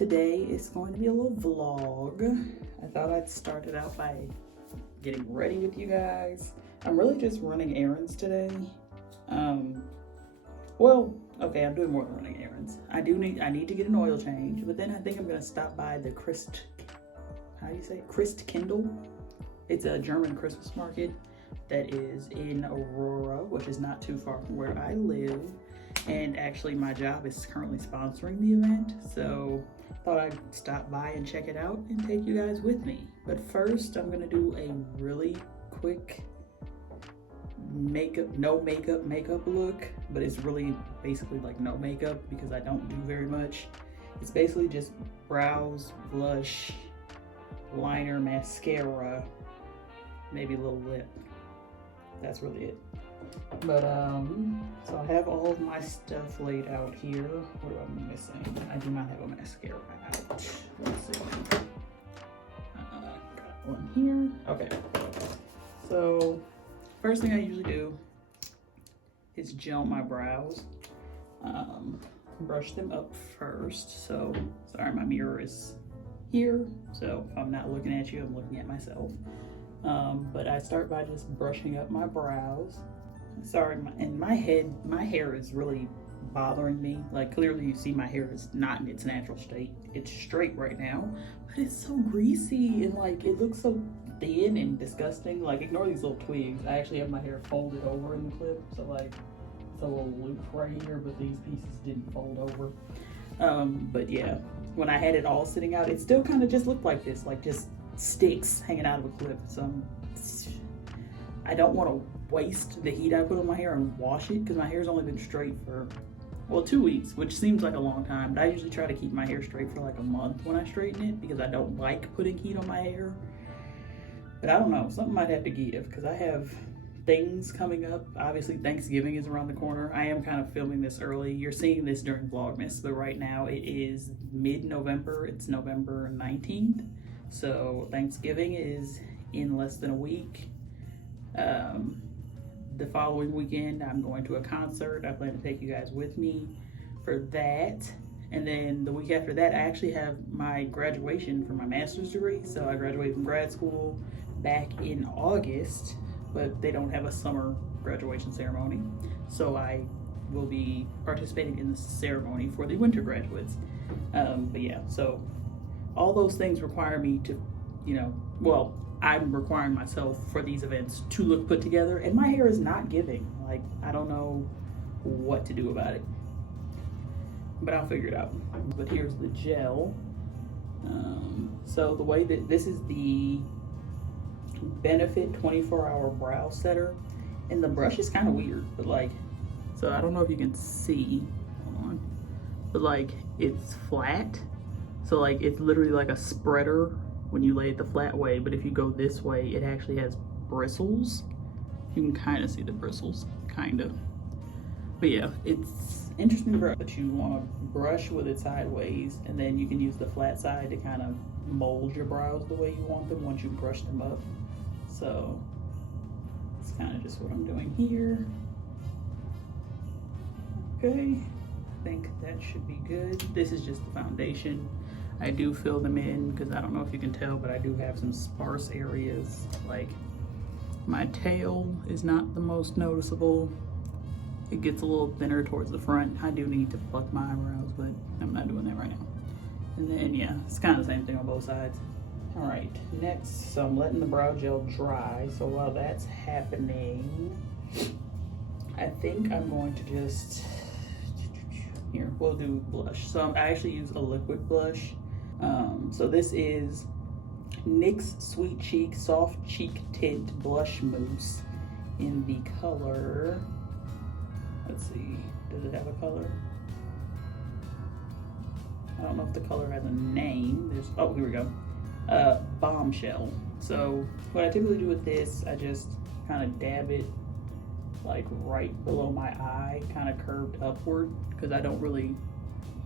Today is going to be a little vlog. I thought I'd start it out by getting ready with you guys. I'm really just running errands today. Well, okay, I'm doing more than running errands. I need to get an oil change, but then I think I'm gonna stop by the Christkindl. It's a German Christmas market that is in Aurora, which is not too far from where I live. And actually my job is currently sponsoring the event, so thought I'd stop by and check it out and take you guys with me. But first I'm gonna do a really quick no makeup look, but it's really basically like no makeup because I don't do very much. It's basically just brows, blush, liner, mascara, maybe a little lip. That's really it. But so I have all of my stuff laid out here. What am I missing? I do not have a mascara out. Let's see. Got one here. Okay. So first thing I usually do is gel my brows. Brush them up first. So sorry, my mirror is here. So if I'm not looking at you, I'm looking at myself. But I start by just brushing up my brows. Sorry, my hair is really bothering me. Like clearly you see my hair is not in its natural state. It's straight right now, but it's so greasy and like it looks so thin and disgusting. Like ignore these little twigs. I actually have my hair folded over in the clip, so like it's a little loop right here, but these pieces didn't fold over. But yeah, when I had it all sitting out, it still kind of just looked like this, like just sticks hanging out of a clip. So I don't want to waste the heat I put on my hair and wash it because my hair's only been straight for, well, 2 weeks, which seems like a long time, but I usually try to keep my hair straight for like a month when I straighten it because I don't like putting heat on my hair. But I don't know, something might have to give because I have things coming up. Obviously Thanksgiving is around the corner. I am kind of filming this early. You're seeing this during Vlogmas, but right now it is mid-November. It's November 19th. So Thanksgiving is in less than a week. The following weekend, I'm going to a concert. I plan to take you guys with me for that. And then the week after that, I actually have my graduation for my master's degree. So I graduated from grad school back in August, but they don't have a summer graduation ceremony. So I will be participating in the ceremony for the winter graduates. But yeah, so all those things require me to, well, I'm requiring myself for these events to look put together, and my hair is not giving. Like, I don't know what to do about it, but I'll figure it out. But here's the gel. So the way that this is the Benefit 24-hour brow setter, and the brush is kind of weird, but like, so I don't know if you can see, hold on, but like it's flat. So like it's literally like a spreader when you lay it the flat way, but if you go this way, it actually has bristles. You can kind of see the bristles, kind of. But yeah, it's interesting brush, but you want to brush with it sideways, and then you can use the flat side to kind of mold your brows the way you want them once you brush them up. So it's kind of just what I'm doing here. Okay, I think that should be good. This is just the foundation. I do fill them in because I don't know if you can tell, but I do have some sparse areas. Like my tail is not the most noticeable. It gets a little thinner towards the front. I do need to pluck my eyebrows, but I'm not doing that right now. And then yeah, it's kind of the same thing on both sides. All right, next, so I'm letting the brow gel dry. So while that's happening, I think I'm going to just, here, we'll do blush. So I actually use a liquid blush. So this is NYX Sweet Cheek Soft Cheek Tint Blush Mousse in the color, let's see, does it have a color? I don't know if the color has a name. There's, oh, here we go. Bombshell. So what I typically do with this, I just kind of dab it like right below my eye, kind of curved upward, because I don't really,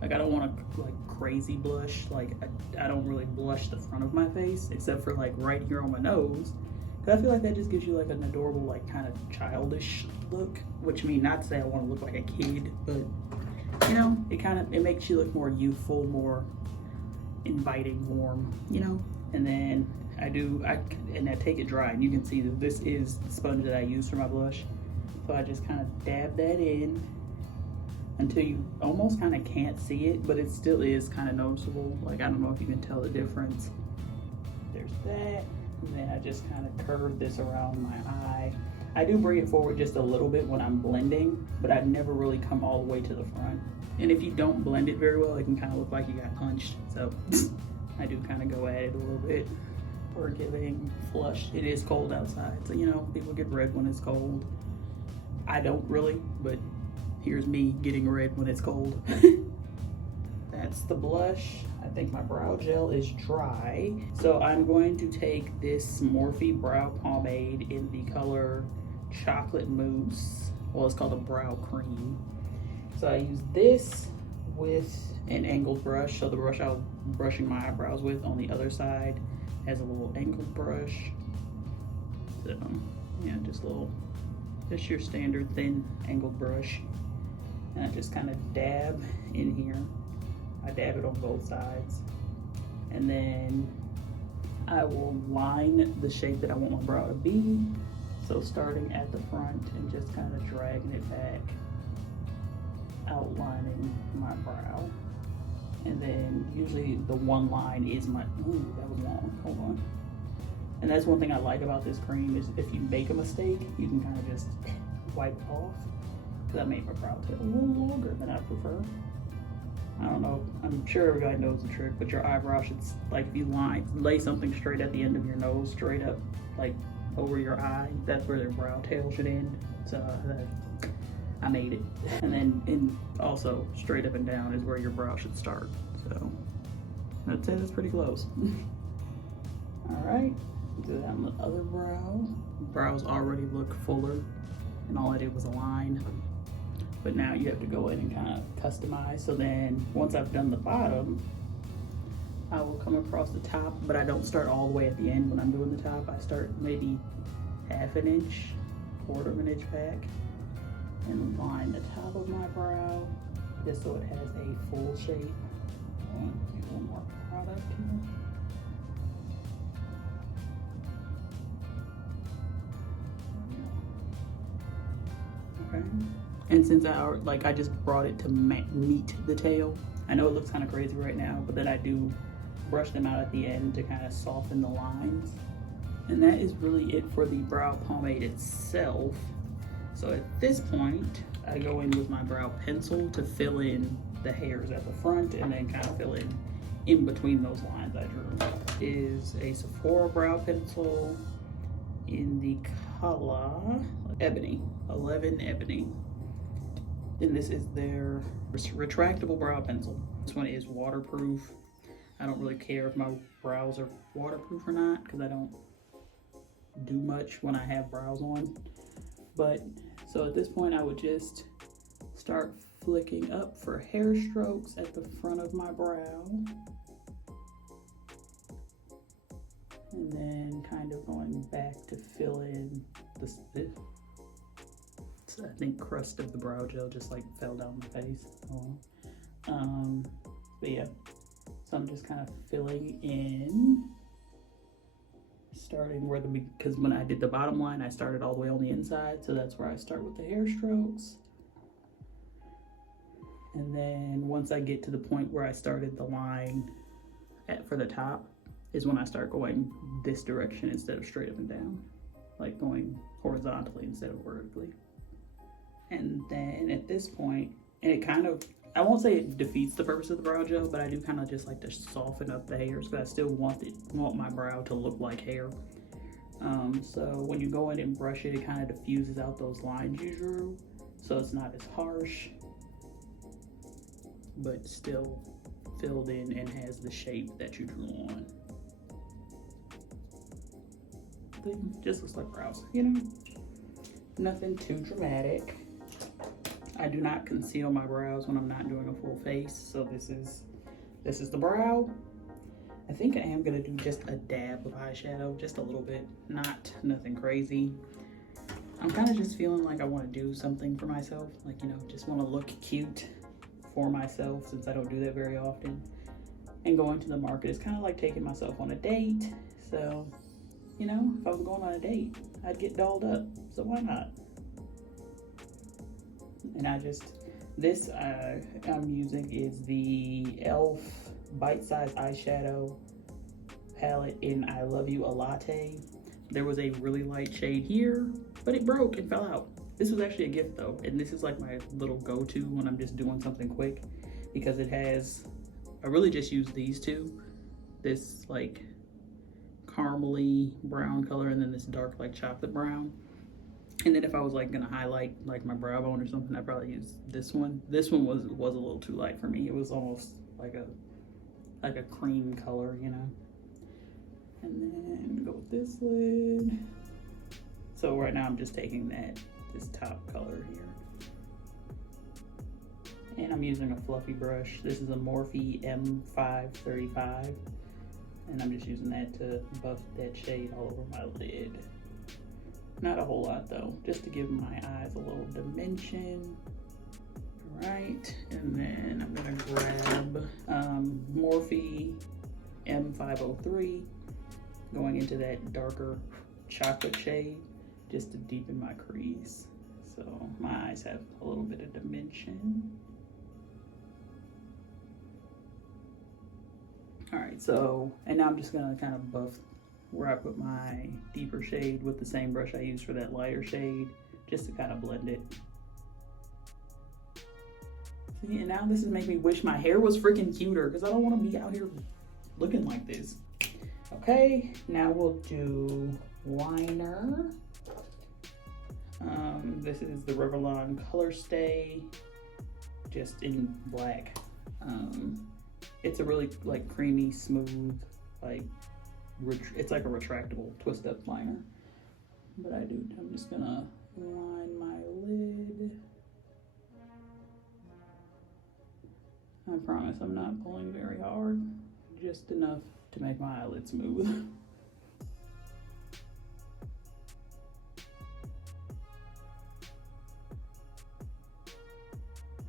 like, I don't want to like crazy blush. Like I don't really blush the front of my face except for like right here on my nose, because I feel like that just gives you like an adorable, like kind of childish look, which I mean, not to say I want to look like a kid, but you know, it makes you look more youthful, more inviting, warm, you know. And then I take it dry, and you can see that this is the sponge that I use for my blush. So I just kind of dab that in until you almost kind of can't see it, but it still is kind of noticeable. Like, I don't know if you can tell the difference. There's that. And then I just kind of curve this around my eye. I do bring it forward just a little bit when I'm blending, but I never really come all the way to the front. And if you don't blend it very well, it can kind of look like you got punched. So I do kind of go at it a little bit. We're giving flush. It is cold outside, so you know, people get red when it's cold. I don't really, but here's me getting red when it's cold. That's the blush. I think my brow gel is dry. So I'm going to take this Morphe brow pomade in the color Chocolate Mousse. Well, it's called a brow cream. So I use this with an angled brush. So the brush I was brushing my eyebrows with on the other side has a little angled brush. So yeah, just your standard thin angled brush. And I just kind of dab in here. I dab it on both sides. And then I will line the shape that I want my brow to be. So starting at the front and just kind of dragging it back, outlining my brow. And then usually the one line is my, ooh, that was long, hold on. And that's one thing I like about this cream is if you make a mistake, you can kind of just wipe it off. Because I made my brow tail a little longer than I prefer. I don't know, I'm sure everybody knows the trick, but your eyebrow should, like, if you lay something straight at the end of your nose, straight up, like over your eye, that's where their brow tail should end. So I made it. And then also straight up and down is where your brow should start. So that's it, it's pretty close. All right, do that on the other brow. Brows already look fuller, and all I did was align. But now you have to go in and kind of customize. So then once I've done the bottom, I will come across the top, but I don't start all the way at the end when I'm doing the top. I start maybe ½ an inch, ¼ of an inch back, and line the top of my brow just so it has a full shape. I want to do one more product here. Okay. And since I just brought it to meet the tail, I know it looks kind of crazy right now, but then I do brush them out at the end to kind of soften the lines. And that is really it for the brow pomade itself. So at this point, I go in with my brow pencil to fill in the hairs at the front and then kind of fill in between those lines I drew. Is a Sephora brow pencil in the color Ebony, 11 Ebony. And this is their retractable brow pencil. This one is waterproof. I don't really care if my brows are waterproof or not because I don't do much when I have brows on. But so at this point I would just start flicking up for hair strokes at the front of my brow. And then kind of going back to fill in the I think crust of the brow gel just like fell down my face. But yeah, so I'm just kind of filling in, starting where because when I did the bottom line, I started all the way on the inside, so that's where I start with the hair strokes. And then once I get to the point where I started the line for the top is when I start going this direction instead of straight up and down, like going horizontally instead of vertically. And then at this point, and it kind of, I won't say it defeats the purpose of the brow gel, but I do kind of just like to soften up the hairs, but I still want my brow to look like hair. So when you go in and brush it, it kind of diffuses out those lines you drew, so it's not as harsh, but still filled in and has the shape that you drew on. It just looks like brows, you know? Nothing too dramatic. I do not conceal my brows when I'm not doing a full face, so this is the brow. I think I am gonna do just a dab of eyeshadow, just a little bit, nothing crazy. I'm kind of just feeling like I want to do something for myself, like, you know, just want to look cute for myself since I don't do that very often. And going to the market is kind of like taking myself on a date. So, you know, if I was going on a date, I'd get dolled up. So why not? And this I'm using is the e.l.f. bite-size eyeshadow palette in I Love You a Latte. There was a really light shade here, but it broke and fell out. This was actually a gift though, and this is like my little go-to when I'm just doing something quick, because it has, I really just use these two. This like caramely brown color, and then this dark like chocolate brown. And then if I was like gonna highlight like my brow bone or something, I'd probably use this one. This one was a little too light for me. It was almost like a cream color, you know. And then go with this lid. So right now I'm just taking this top color here. And I'm using a fluffy brush. This is a Morphe M535. And I'm just using that to buff that shade all over my lid. Not a whole lot though, just to give my eyes a little dimension. All right, and then I'm gonna grab Morphe M503, going into that darker chocolate shade, just to deepen my crease. So my eyes have a little bit of dimension. All right, so, and now I'm just gonna kind of buff where I put my deeper shade with the same brush I used for that lighter shade, just to kind of blend it. See, and now this is making me wish my hair was freaking cuter, because I don't want to be out here looking like this. Okay, now we'll do liner. This is the Revlon Color Stay, just in black. It's a really like creamy, smooth, like it's like a retractable twist up liner. But I'm just gonna line my lid. I promise I'm not pulling very hard, just enough to make my eyelid smooth.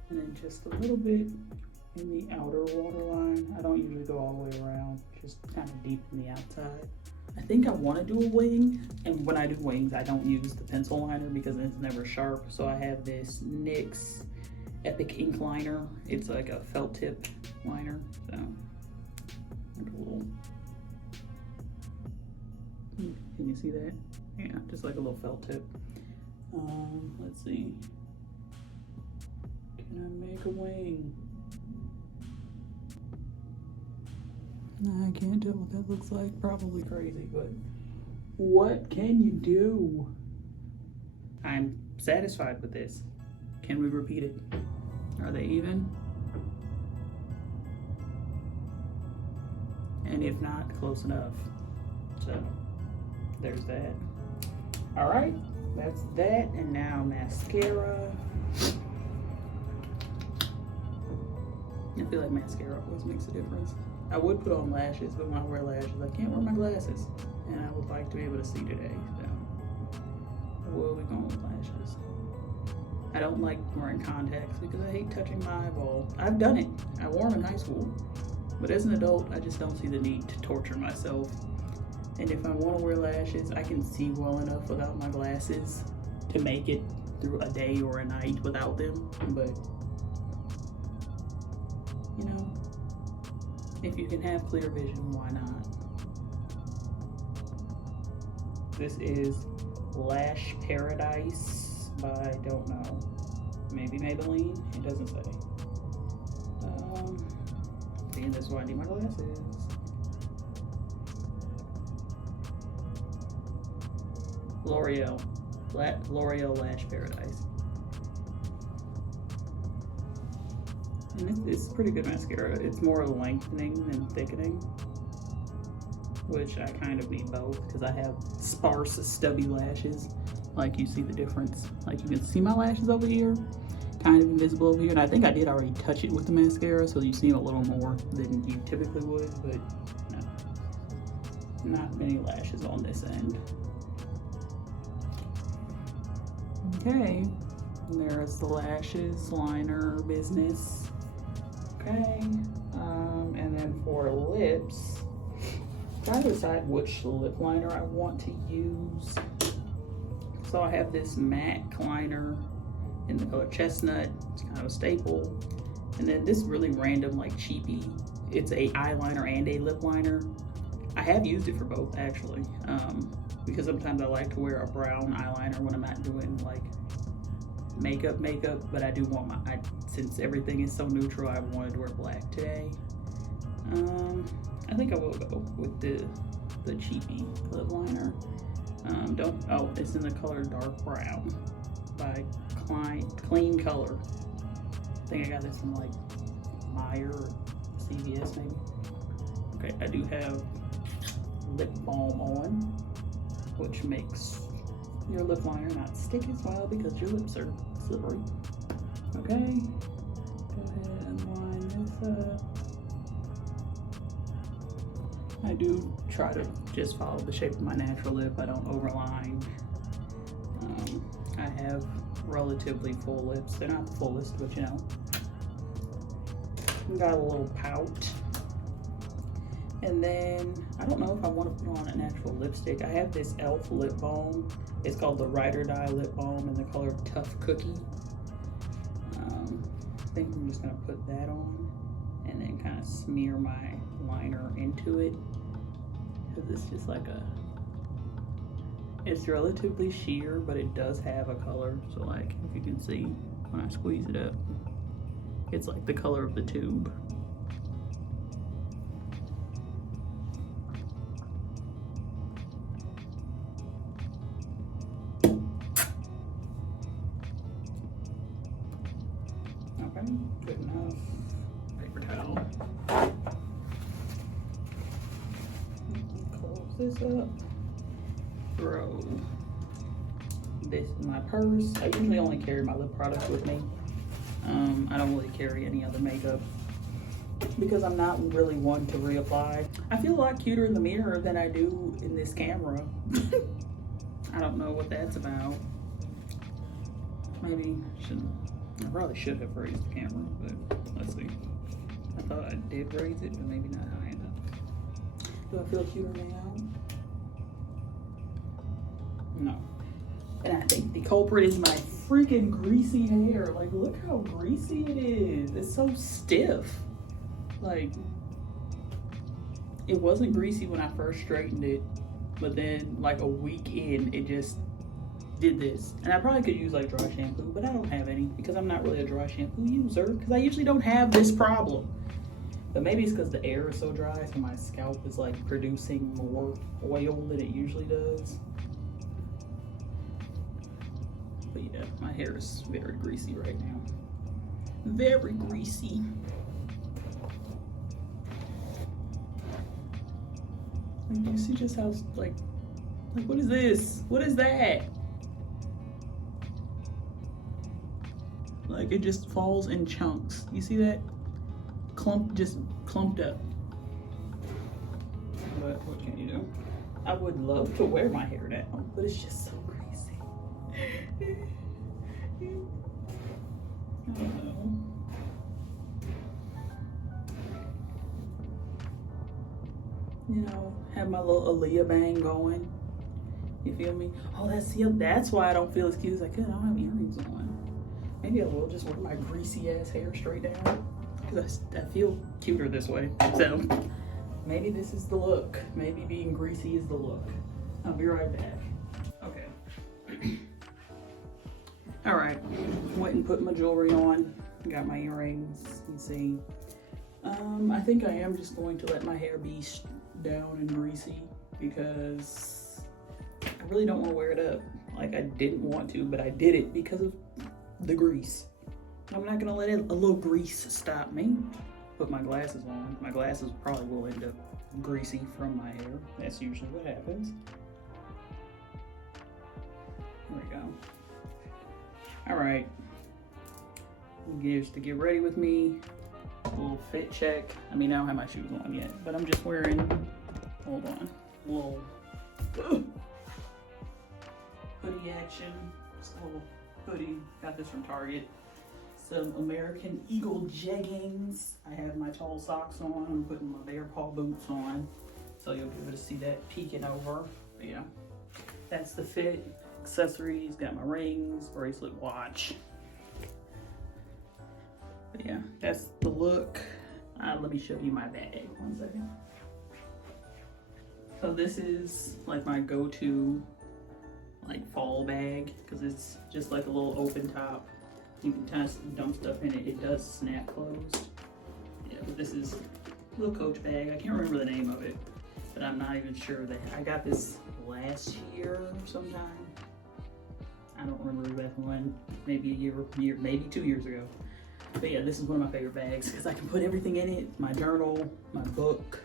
And then just a little bit in the outer waterline. I don't usually go all the way around, just kind of deep in the outside. I think I want to do a wing, and when I do wings, I don't use the pencil liner because it's never sharp. So I have this NYX Epic Ink Liner. It's like a felt tip liner, so like a little, can you see that? Yeah, just like a little felt tip. Let's see. Can I make a wing? I can't tell what that looks like. Probably crazy, but what can you do? I'm satisfied with this. Can we repeat it? Are they even? And if not, close enough. So there's that. All right, that's that. And now mascara. I feel like mascara always makes a difference. I would put on lashes, but when I wear lashes, I can't wear my glasses. And I would like to be able to see today, so we'll be going with lashes. I don't like wearing contacts because I hate touching my eyeball. I've done it. I wore them in high school. But as an adult, I just don't see the need to torture myself. And if I want to wear lashes, I can see well enough without my glasses to make it through a day or a night without them. But, you know, if you can have clear vision, why not? This is Lash Paradise by, don't know, maybe Maybelline? It doesn't say. And that's why I need my glasses. L'Oreal Lash Paradise. And it's pretty good mascara. It's more lengthening than thickening, which I kind of need both because I have sparse, stubby lashes. Like, you see the difference. Like, you can see my lashes over here, kind of invisible over here. And I think I did already touch it with the mascara, so you see a little more than you typically would, but no, not many lashes on this end. Okay, and there's the lashes liner business. Okay, and And then for lips, trying to decide which lip liner I want to use. So I have this MAC liner in the color Chestnut. It's kind of a staple. And then this really random, like cheapy, it's a eyeliner and a lip liner. I have used it for both actually, because sometimes I like to wear a brown eyeliner when I'm not doing like makeup, but I do want since everything is so neutral, I wanted to wear black today. I think I will go with the cheapy lip liner. It's in the color Dark Brown by Clean Color. I think I got this from like Meyer or CVS maybe. Okay, I do have lip balm on, which makes your lip liner not stick as well because your lips are slippery. Okay, go ahead and line this up. I do try to just follow the shape of my natural lip. I don't overline. I have relatively full lips. They're not the fullest, but you know. Got a little pout. And then, I don't know if I want to put on an actual lipstick. I have this e.l.f. lip balm. It's called the Ride or Die lip balm in the color Tough Cookie. I think I'm just gonna put that on and then kind of smear my liner into it. Because it's just like it's relatively sheer, but it does have a color. So like, if you can see, when I squeeze it up, it's like the color of the tube. Okay, good enough. Paper towel. Close this up. Throw this in my purse. I usually only carry my lip products with me. I don't really carry any other makeup because I'm not really one to reapply. I feel a lot cuter in the mirror than I do in this camera. I don't know what that's about. Maybe I probably should have raised the camera, but let's see. I thought I did raise it, but maybe not high enough. Do I feel cuter now? No. And I think the culprit is my freaking greasy hair. Like, look how greasy it is. It's so stiff. Like, it wasn't greasy when I first straightened it, but then like a week in, it just did this. And I probably could use like dry shampoo, but I don't have any because I'm not really a dry shampoo user because I usually don't have this problem. But maybe it's because the air is so dry, so my scalp is like producing more oil than it usually does. But yeah, my hair is very greasy right now. Very greasy. Like, you see just how, like what is this? What is that? Like, it just falls in chunks. You see that? Just clumped up. But what can you do? I would love to wear my hair down, but it's just so greasy. I don't know. You know, have my little Aaliyah bang going. You feel me? Oh, that's why I don't feel as cute as I could. I don't have earrings on. Maybe I will just wear my greasy ass hair straight down because I feel cuter this way. So maybe this is the look. Maybe being greasy is the look. I'll be right back. Okay. All right. Went and put my jewelry on. Got my earrings. You see. I think I am just going to let my hair be down and greasy because I really don't want to wear it up. Like, I didn't want to, but I did it because of the grease. I'm not gonna let a little grease stop me. Put my glasses on. My glasses probably will end up greasy from my hair. That's usually what happens. There we go. All right. Just to get ready with me. A little fit check. I mean, I don't have my shoes on yet, but I'm just wearing, hold on, a little hoodie action. Just a little hoodie. Got this from Target. some American Eagle jeggings. I have my tall socks on. I'm putting my bear paw boots on, so you'll be able to see that peeking over. But yeah, that's the fit. Accessories, got my rings, bracelet, watch. But yeah, that's the look. Let me show you my bag. 1 second. So this is like my go-to like fall bag, because it's just like a little open top. You can kind of dump stuff in it. It does snap closed. Yeah, but this is a little Coach bag. I can't remember the name of it, but I'm not even sure that I got this last year sometime. I don't remember exactly when. Maybe a year, maybe 2 years ago. But yeah, this is one of my favorite bags because I can put everything in it. My journal, my book.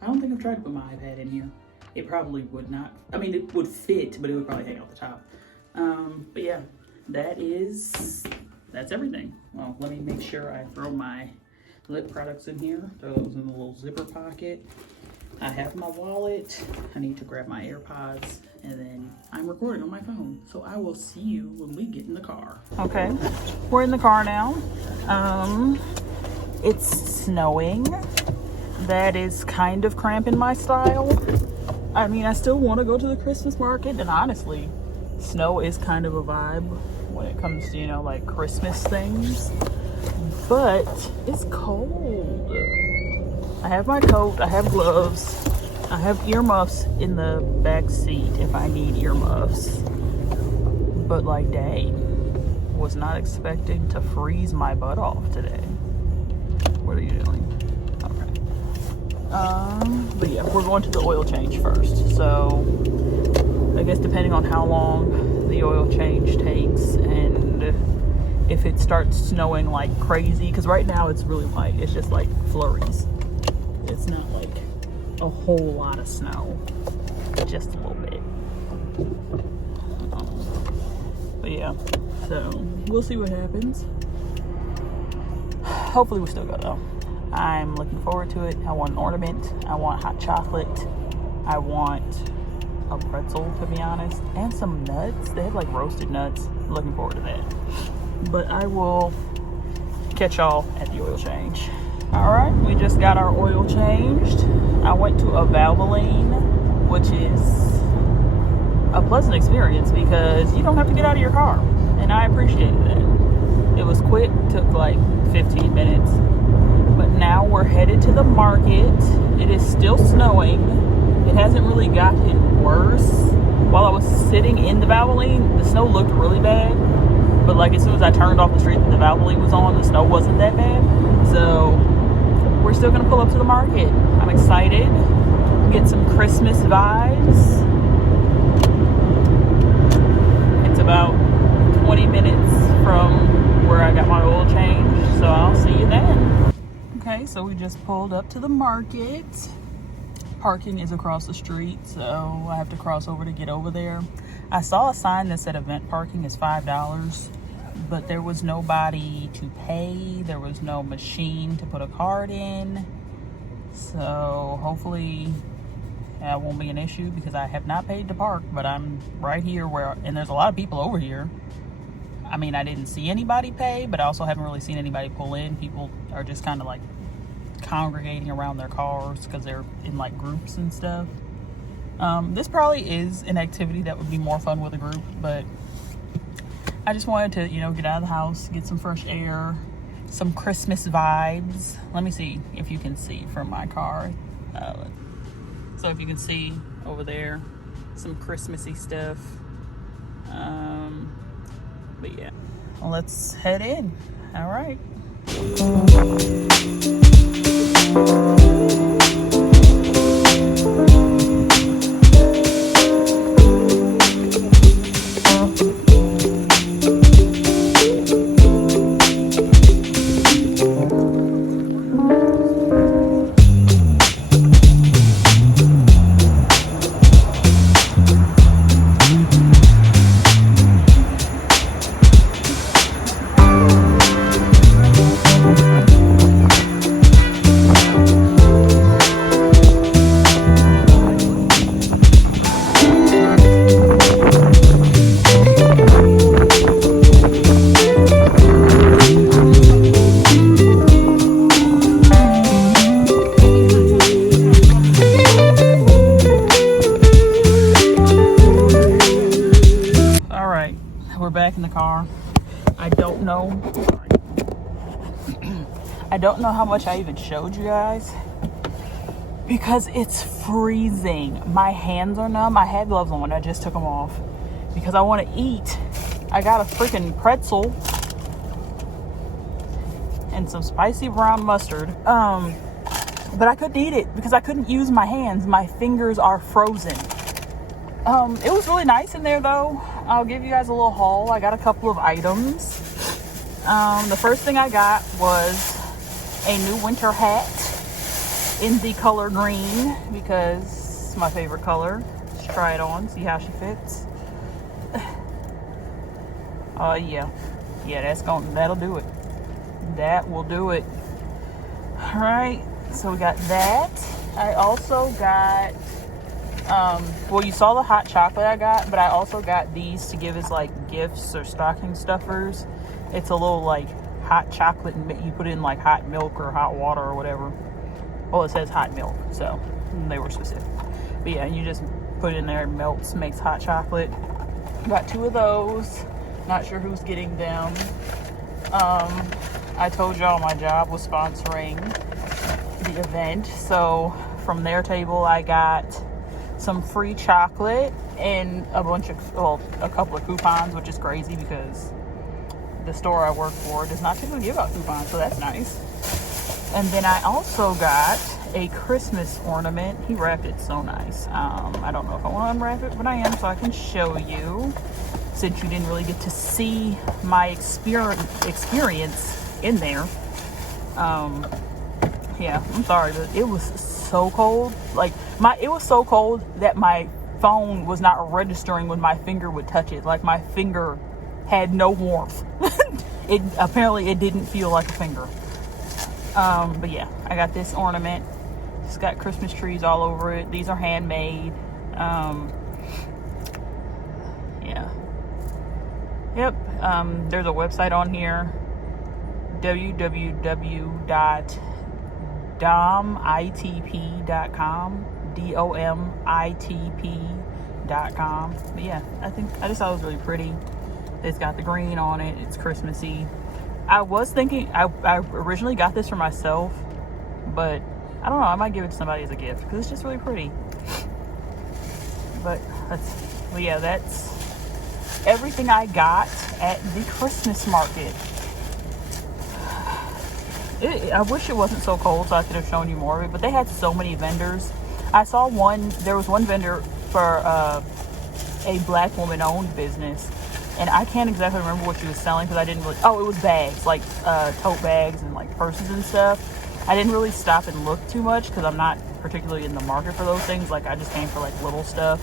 I don't think I've tried to put my iPad in here. It probably would not. I mean, it would fit, but it would probably hang out the top. But yeah, that's everything. Well, let me make sure I throw my lip products in here. Throw those in the little zipper pocket. I have my wallet. I need to grab my AirPods, and then I'm recording on my phone. So I will see you when we get in the car. Okay, we're in the car now. It's snowing. That is kind of cramping my style. I mean, I still want to go to the Christmas market, and honestly, snow is kind of a vibe when it comes to, you know, like Christmas things. But it's cold. I have my coat, I have gloves, I have earmuffs in the back seat if I need earmuffs. But like, dang, was not expecting to freeze my butt off today. What are you doing? But yeah, we're going to the oil change first. So I guess depending on how long the oil change takes and if it starts snowing like crazy, because right now it's really light. It's just like flurries. It's not like a whole lot of snow, just a little bit. But yeah, so we'll see what happens. Hopefully we still go though. I'm looking forward to it. I want an ornament. I want hot chocolate. I want a pretzel, to be honest, and some nuts. They have like roasted nuts. I'm looking forward to that. But I will catch y'all at the oil change. All right, we just got our oil changed. I went to a Valvoline, which is a pleasant experience because you don't have to get out of your car, and I appreciated that. It was quick, took like 15 minutes. But now we're headed to the market. It is still snowing. It hasn't really gotten worse. While I was sitting in the Valvoline, the snow looked really bad. But like as soon as I turned off the street that the Valvoline was on, the snow wasn't that bad. So we're still gonna pull up to the market. I'm excited. Get some Christmas vibes. It's about 20 minutes from where I got my oil change. So I'll see you then. Okay, so we just pulled up to the market. Parking is across the street, so I have to cross over to get over there. I saw a sign that said event parking is $5, but there was nobody to pay. There was no machine to put a card in. So hopefully that won't be an issue because I have not paid to park, but I'm right here and there's a lot of people over here. I mean, I didn't see anybody pay, but I also haven't really seen anybody pull in. People are just kind of like congregating around their cars because they're in like groups and stuff. This probably is an activity that would be more fun with a group, but I just wanted to, you know, get out of the house, get some fresh air, some Christmas vibes. Let me see if you can see from my car. So if you can see over there, some Christmassy stuff. But yeah, well, let's head in. All right. the car. I don't know. I don't know how much I even showed you guys because it's freezing. My hands are numb. I had gloves on. I just took them off because I want to eat. I got a freaking pretzel and some spicy brown mustard. But I couldn't eat it because I couldn't use my hands. My fingers are frozen. It was really nice in there though. I'll give you guys a little haul. I got a couple of items. The first thing I got was a new winter hat in the color green because it's my favorite color. Let's try it on, see how she fits. Yeah, that'll do it. That will do it. All right, so we got that. I also got, well, you saw the hot chocolate I got, but I also got these to give as like gifts or stocking stuffers. It's a little like hot chocolate, and you put in like hot milk or hot water or whatever. Well, it says hot milk, so they were specific. But yeah, you just put it in there, it melts, makes hot chocolate. Got 2 of those. Not sure who's getting them. I told y'all my job was sponsoring the event, so from their table I got some free chocolate and a couple of coupons, which is crazy because the store I work for does not typically give out coupons, so that's nice. And then I also got a Christmas ornament. He wrapped it so nice. I don't know if I want to unwrap it, but I am, so I can show you since you didn't really get to see my experience in there. Yeah, I'm sorry, but it was so cold. Like it was so cold that my phone was not registering when my finger would touch it. Like my finger had no warmth. Apparently it didn't feel like a finger. But yeah, I got this ornament. It's got Christmas trees all over it. These are handmade. Yeah. Yep. There's a website on here, www.domitp.com, domitp.com. But yeah, I just thought it was really pretty. It's got the green on it. It's Christmassy. I was thinking, I originally got this for myself, but I don't know, I might give it to somebody as a gift because it's just really pretty. But yeah, that's everything I got at the Christmas market. I wish it wasn't so cold so I could have shown you more of it, but they had so many vendors. I saw there was one vendor for a black woman owned business, and I can't exactly remember what she was selling because I didn't really, it was bags, like tote bags and like purses and stuff. I didn't really stop and look too much because I'm not particularly in the market for those things. Like I just came for like little stuff.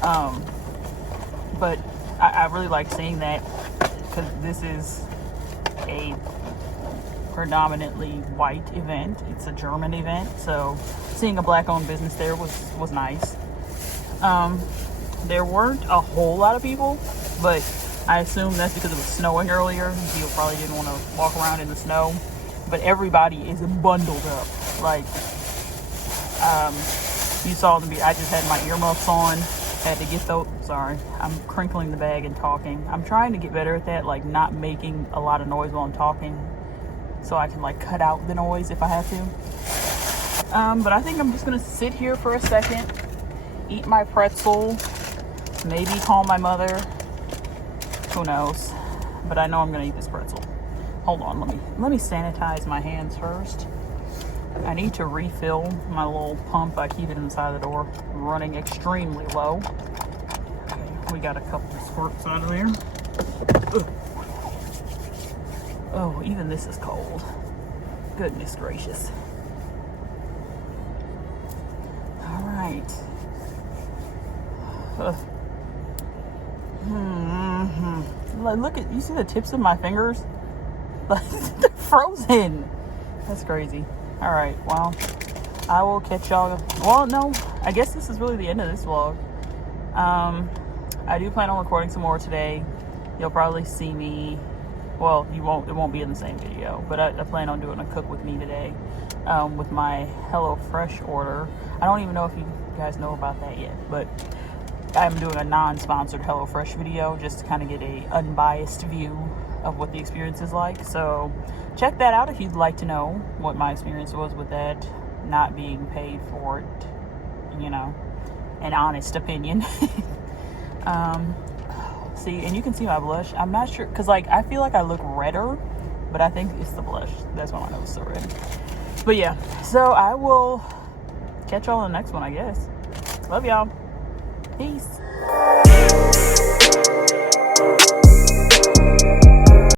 But I really like seeing that because this is a predominantly white event. It's a German event, so seeing a black owned business there was nice. There weren't a whole lot of people, but I assume that's because it was snowing earlier. People probably didn't want to walk around in the snow, but everybody is bundled up. Like you saw them. I just had my earmuffs on. Had to get those. Sorry, I'm crinkling the bag and talking. I'm trying to get better at that, like not making a lot of noise while I'm talking, so I can like cut out the noise if I have to. But I think I'm just gonna sit here for a second, eat my pretzel, maybe call my mother. Who knows? But I know I'm gonna eat this pretzel. Hold on, let me sanitize my hands first. I need to refill my little pump. I keep it inside the door, running extremely low. Okay, we got a couple of squirts out of there. Ugh. Oh, even this is cold. Goodness gracious. All right. Look at, you see the tips of my fingers? They're frozen. That's crazy. All right, well, I will catch y'all. Well, no, I guess this is really the end of this vlog. I do plan on recording some more today. You'll probably see me, well, it won't be in the same video, but I plan on doing a cook with me today, with my HelloFresh order. I don't even know if you guys know about that yet, but I'm doing a non-sponsored HelloFresh video just to kind of get a unbiased view of what the experience is like. So check that out if you'd like to know what my experience was with that, not being paid for it, you know, an honest opinion. See, and you can see my blush. I'm not sure, because like I feel like I look redder, but I think it's the blush. That's why my nose is so red. But yeah, so I will catch y'all in the next one, I guess. Love y'all. Peace.